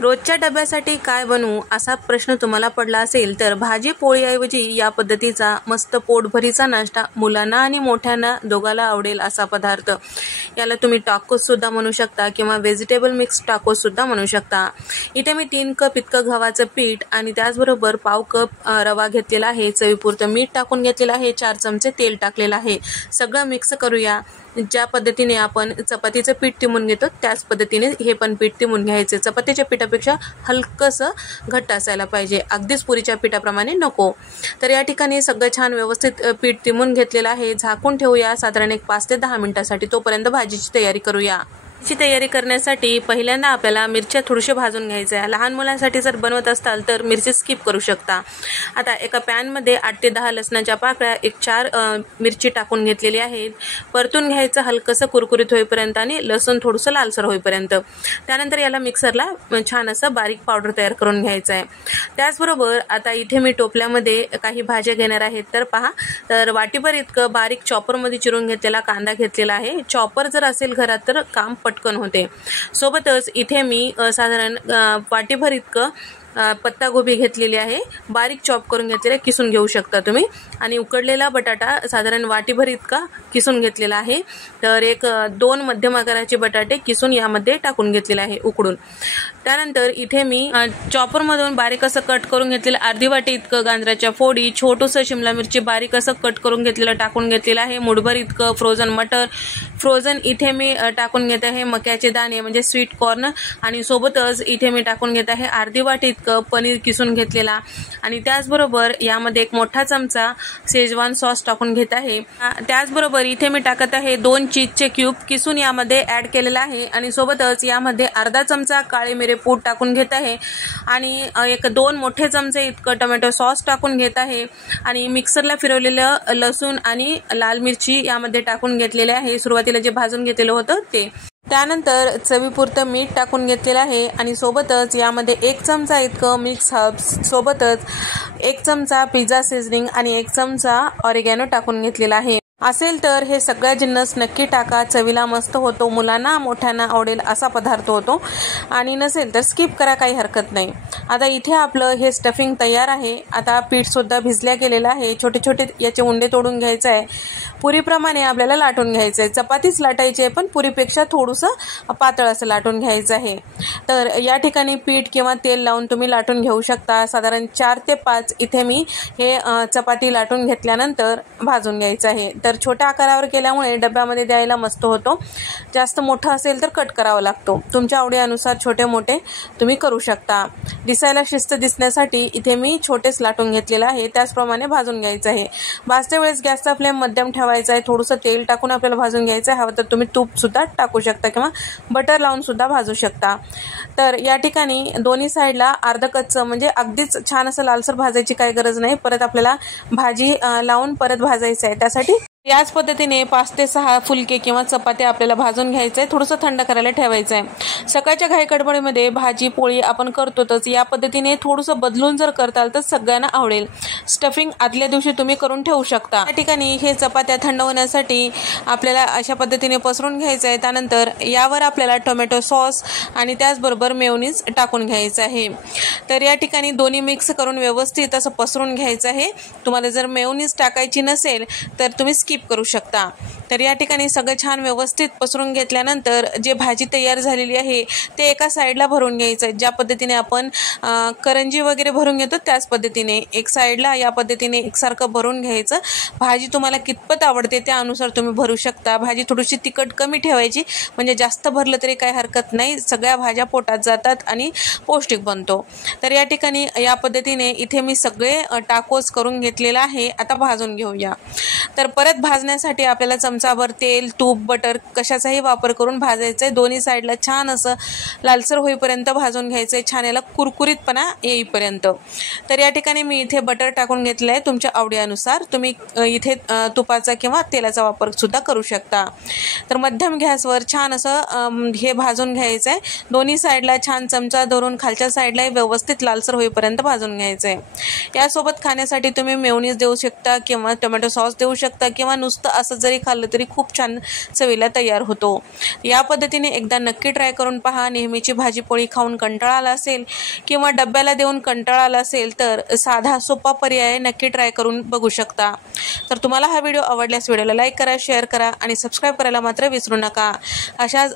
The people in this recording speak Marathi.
रोजच्या डब्यासाठी काय बनवू असा प्रश्न तुम्हाला पडला असेल तर भाजी पोळीऐवजी या पद्धतीचा मस्त पोटभरीचा नाश्ता मुलांना आणि मोठ्यांना दोघाला आवडेल असा पदार्थ. याला तुम्ही टाकोस सुद्धा म्हणू शकता किंवा व्हेजिटेबल मिक्स टाकोस सुद्धा म्हणू शकता. इथे मी 3 कप इतकं गव्हाचं पीठ आणि त्याचबरोबर पाव कप रवा घेतलेला आहे. चवीपुरतं मीठ टाकून घेतलेलं आहे. 4 चमचे तेल टाकलेलं आहे. सगळं मिक्स करूया. ज्या पद्धतीने आपण चपातीचं पीठ तिमून घेतो त्याच पद्धतीने हे पण पीठ तिमून घ्यायचे. चपातीच्या पिठापेक्षा हलकंसं घट्ट असायला पाहिजे, अगदीच पुरीच्या पिठाप्रमाणे नको. तर या ठिकाणी सगळं छान व्यवस्थित पीठ तिमून घेतलेलं आहे. झाकून ठेवूया साधारण 5 ते 10 मिनिटासाठी. तोपर्यंत भाजीची तयारी करूया. ची तयारी करण्यासाठी पहिल्यांदा आपल्याला मिरच्या थोडीशी भाजून घ्यायच्या. लहान मुलांसाठी जर बनवत असाल तर मिरची स्किप करू शकता. आता एका पॅनमध्ये 8 ते 10 लसणाच्या पाकळ्या 4 मिरची टाकून घेतलेली आहेत. परतून घ्यायचं हलकंसं कुरकुरीत होईपर्यंत आणि लसूण थोडंसं लालसर होईपर्यंत. त्यानंतर याला मिक्सरला छान असं बारीक पावडर तयार करून घ्यायचं आहे. त्याचबरोबर आता इथे मी टोपल्यामध्ये काही भाज्या घेणार आहेत. तर पहा, तर वाटीभर इतकं बारीक चॉपरमध्ये चिरून घेतलेला कांदा घेतलेला आहे. चॉपर जर असेल घरात तर काम पटकन होते. सोबतच इथे मी साधारण वाटीभर इतकं पत्तागोबी घेतलेली आहे. बारीक चॉप करून घेतलेला, किसून घेऊ शकता तुम्ही. आणि उकडलेला बटाटा साधारण वाटीभर इतका किसून घेतलेला आहे. तर 2 मध्यम आकाराचे बटाटे किसून यामध्ये टाकून घेतलेले आहे उकडून. त्यानंतर इथे मी चॉपरमधून बारीक असं कट करून घेतलेलं अर्धी वाटी इतकं गाजराच्या फोडी, छोटूसं शिमला मिरची बारीक असं कट करून घेतलेलं टाकून घेतलेलं आहे. मुठभर इतकं फ्रोझन मटर फ्रोझन इथे मी टाकून घेत आहे. मक्याचे दाणे म्हणजे स्वीट कॉर्न. आणि सोबतच इथे मी टाकून घेत आहे अर्धी वाटी इतकं पनीर किसून घेतलेला. आणि त्याचबरोबर यामध्ये 1 मोठा चमचा शेजवान सॉस टाकून घेत आहे. त्याचबरोबर इथे मी टाकत आहे 2 चीजचे क्यूब किसून यामध्ये ऍड केलेला आहे. आणि सोबतच यामध्ये अर्धा चमचा काळे मिरे पूड टाकून घेत आहे. आणि 2 मोठे चमचे इतकं टोमॅटो सॉस टाकून घेत आहे. आणि मिक्सरला फिरवलेलं लसूण आणि लाल मिरची यामध्ये टाकून घेतलेले आहे. सुरुवातीला जे भाजून घेतलेलं होतं ते. त्यानंतर चवीपुरतं मीठ टाकून घेतलेलं आहे. आणि सोबतच यामध्ये 1 चमचा इतकं मिक्स हर्ब्स, सोबतच 1 चमचा पिझ्झा सीझनिंग आणि 1 चमचा ऑरिगॅनो टाकून घेतलेला आहे. असेल तर हे सगळ्या जिन्नस नक्की टाका. चवीला मस्त होतो, मुलांना मोठ्यांना आवडेल असा पदार्थ होतो. आणि नसेल तर स्किप करा, काही हरकत नाही. आता इथे आपलं हे स्टफिंग तयार आहे. आता पीठ सुद्धा भिजल्या गेलेलं आहे. छोटे छोटे याचे उंडे तोडून घ्यायचे आहे. पुरीप्रमाणे आपल्याला लाटून घ्यायचं आहे. चपातीच लाटायची आहे पण पुरीपेक्षा थोडंसं पातळ असं लाटून घ्यायचं आहे. तर या ठिकाणी पीठ किंवा तेल लावून तुम्ही लाटून घेऊ शकता. साधारण 4 ते 5 इथे मी हे चपाती लाटून घेतल्यानंतर भाजून घ्यायचं आहे. तर छोट्या आकारावर केल्यामुळे डब्यामध्ये द्यायला मस्त होतो. जास्त मोठं असेल तर कट करावा लागतो. तुमच्या आवडीनुसार छोटे मोठे तुम्ही करू शकता. दिसायला शिस्त दिसण्यासाठी इथे मी छोटेच लाटून घेतलेलं आहे. त्याचप्रमाणे भाजून घ्यायचं आहे. भाजते वेळेस गॅसचा फ्लेम मध्यम ठेवायचा आहे. थोडंसं तेल टाकून आपल्याला भाजून घ्यायचं आहे. हवं तर तुम्ही तूप सुद्धा टाकू शकता किंवा बटर लावून सुद्धा भाजू शकता. तर या ठिकाणी दोन्ही साईडला अर्ध कच्चं म्हणजे अगदीच छान असं लालसर भाजायची काही गरज नाही. परत आपल्याला भाजी लावून परत भाजायचं आहे. त्यासाठी याच पद्धतीने 5 ते 6 फुलके किंवा चपात्या आपल्याला भाजून घ्यायचं आहे. थोडंसं थंड करायला ठेवायचं आहे. सकाळच्या घाई गडबडीमध्ये भाजी पोळी आपण करतोच. या पद्धतीने थोडंसं बदलून जर करताल तर सगळ्यांना आवडेल. स्टफिंग आदल्या दिवशी तुम्ही करून ठेवू शकता. या ठिकाणी हे चपात्या थंड होण्यासाठी आपल्याला अशा पद्धतीने पसरून घ्यायचं आहे. त्यानंतर यावर आपल्याला टोमॅटो सॉस आणि त्याचबरोबर मेयोनीज टाकून घ्यायचं आहे. तर या ठिकाणी दोन्ही मिक्स करून व्यवस्थित असं पसरून घ्यायचं आहे. तुम्हाला जर मेयोनीज टाकायची नसेल तर तुम्ही स्किप करू शकता. तर या ठिकाणी सगळं छान व्यवस्थित पसरून घेतल्यानंतर जे भाजी तयार झालेली आहे ते एका साईडला भरून घ्यायचं. ज्या पद्धतीने आपण करंजी वगैरे भरून घेतो त्याच पद्धतीने एक साईडला या पद्धतीने एकसारखं भरून घ्यायचं. भाजी तुम्हाला कितपत आवडते त्यानुसार तुम्ही भरू शकता. भाजी थोडीशी तिखट कमी ठेवायची म्हणजे जास्त भरलं तरी काही हरकत नाही. सगळ्या भाज्या पोटात जातात आणि पौष्टिक बनतो. तर या ठिकाणी या पद्धतीने इथे मी सगळे टाकोस करून घेतलेला आहे. आता भाजून घेऊया. तर परत भाजण्यासाठी आपल्याला चमचाभर तेल, तूप, बटर कशाचाही वापर करून भाजायचं आहे. दोन्ही साईडला छान असं लालसर होईपर्यंत भाजून घ्यायचं आहे. छान याला कुरकुरीतपणा येईपर्यंत. तर या ठिकाणी मी इथे बटर टाकून घेतलं आहे. तुमच्या आवडीनुसार तुम्ही इथे तुपाचा किंवा तेलाचा वापर सुद्धा करू शकता. तर मध्यम गॅसवर छान असं हे भाजून घ्यायचं आहे. दोन्ही साईडला छान चमचा धरून खालच्या साईडला व्यवस्थित लालसर होईपर्यंत भाजून घ्यायचं आहे. यासोबत खाण्यासाठी तुम्ही मेयोनीज देऊ शकता किंवा टोमॅटो सॉस देऊ शकता किंवा नुसतं असं जरी खाल्लं तरी खूप छान चवीला तयार होतो। या पद्धतीने एकदा नक्की ट्राय करून पहा। नेहमीची भाजी पोळी खाऊन कंटाळा आला असेल किंवा डब्याला देऊन कंटाळा आला असेल तर साधा सोपा पर्याय नक्की ट्राय करून बघू शकता। तर तुम्हाला हा व्हिडिओ आवडल्यास व्हिडिओला लाईक करा, शेअर करा आणि सबस्क्राईब करायला मात्र विसरू नका। अशाच